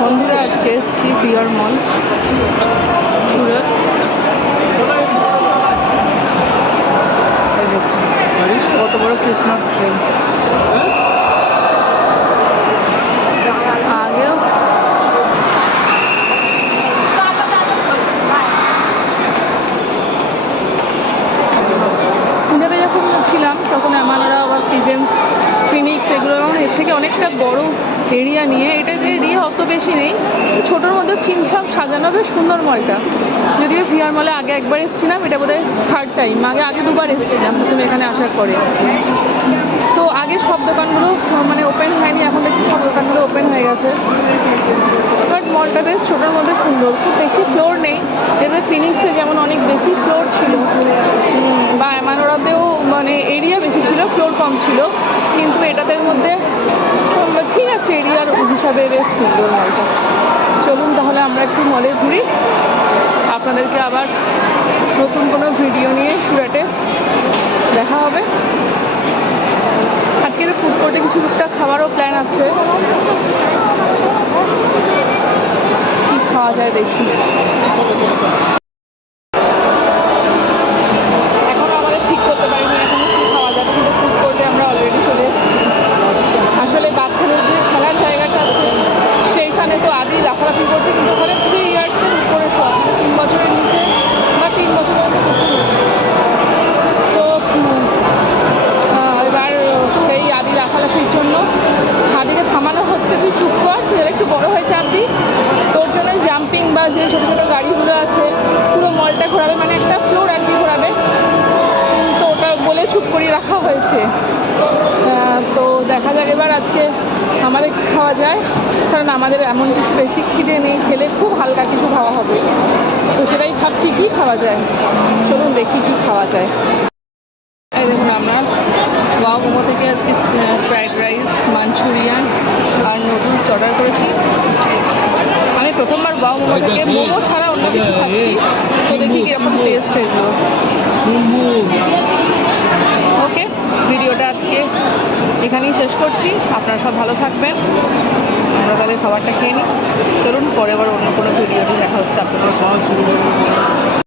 বন্ধুরা আজকে এসছি পিওর মল সুরত। কত বড় ক্রিসমাস ট্রি। আগেও পুনেতে যখন ছিলাম তখন আমানরা বা সিজন ফিনিক্স এগুলো এর থেকে অনেকটা বড় এরিয়া নিয়ে, এটাতে এরিয়া অত বেশি নেই, ছোটোর মধ্যে ছিমছাম সাজানো, বেশ সুন্দর মলটা। যদিও ভিআর মলে আগে একবার এসেছিলাম, এটা বোধহয় থার্ড টাইম। আগে দুবার এসেছিলাম প্রথমে এখানে আসার পরে। তো আগে সব দোকানগুলো মানে ওপেন হয়নি, এখন দেখছি সব দোকানগুলো ওপেন হয়ে গেছে। বাট মলটা বেশ ছোটোর মধ্যে সুন্দর, খুব বেশি ফ্লোর নেই। এদের ফিনিক্সে যেমন অনেক বেশি ফ্লোর ছিল, বা আমানরাতেও মানে এরিয়া বেশি ছিল, ফ্লোর কম ছিল, কিন্তু এটাদের মধ্যে ঠিক আছে, এরিয়ার হিসাবে বেশ সুন্দর মলটা। চলুন তাহলে আমরা একটু মলে ঘুরি, আপনাদেরকে আবার নতুন কোনো ভিডিও নিয়ে সুরাটে দেখা হবে। আজকে ফুড কোর্টে কিছু টুকটাক খাওয়ারও প্ল্যান আছে, কি খাওয়া যায় দেখি। এখনও আমাদের ঠিক করতে পারিনি এখনো কী খাওয়া যাবে, কিন্তু ফুড কোর্টে আমরা অলরেডি চলে এসেছি। আসলে বাচ্চাদের যে খেলার জায়গাটা আছে সেইখানে তো আজই লাফালাফি করছে, কিন্তু ওখানে 3 ইয়ার্সের উপরে সব, 3 বছরের নিচে বা 3 বছরের মধ্যে তো এবার সেই আদি লাফালাফির জন্য আদিকে থামানো হচ্ছে, তুই চুপ কর, তুই একটু বড়ো হয়ে চাপবি, তোর জন্য জাম্পিং বা যে ছোটো ছোটো গাড়িগুলো আছে পুরো মলটা ঘোরাবে, মানে একটা ফ্লোর আর কি ঘোরাবে। তো ওটা বলে চুপ করিয়ে রাখা হয়েছে। তো দেখা যাক এবার আজকে আমাদের কী খাওয়া যায়, কারণ আমাদের এমন কিছু বেশি খিদে নেই, খেলে খুব হালকা কিছু খাওয়া হবে, তো সেটাই ভাবছি কী খাওয়া যায়। চলুন দেখি কী খাওয়া যায়। এই দেখুন আমরা ওয়াও মোমো থেকে আজকে ফ্রাইড রাইস, মাঞ্চুরিয়ান আর নুডলস অর্ডার করেছি। আমি প্রথমবার ওয়াও মোমো থেকে মোমো ছাড়া অন্য কিছু খাচ্ছি, তো দেখি কীরকম টেস্ট এগুলো। ওকে, ভিডিওটা আজকে এখানেই শেষ করছি। আপনারা সব ভালো থাকবেন, আমরা তাহলে খাবারটা খেয়ে নিই। চলুন পরে আবার অন্য কোনো ভিডিওটি দেখা হচ্ছে আপনাদের সাথে।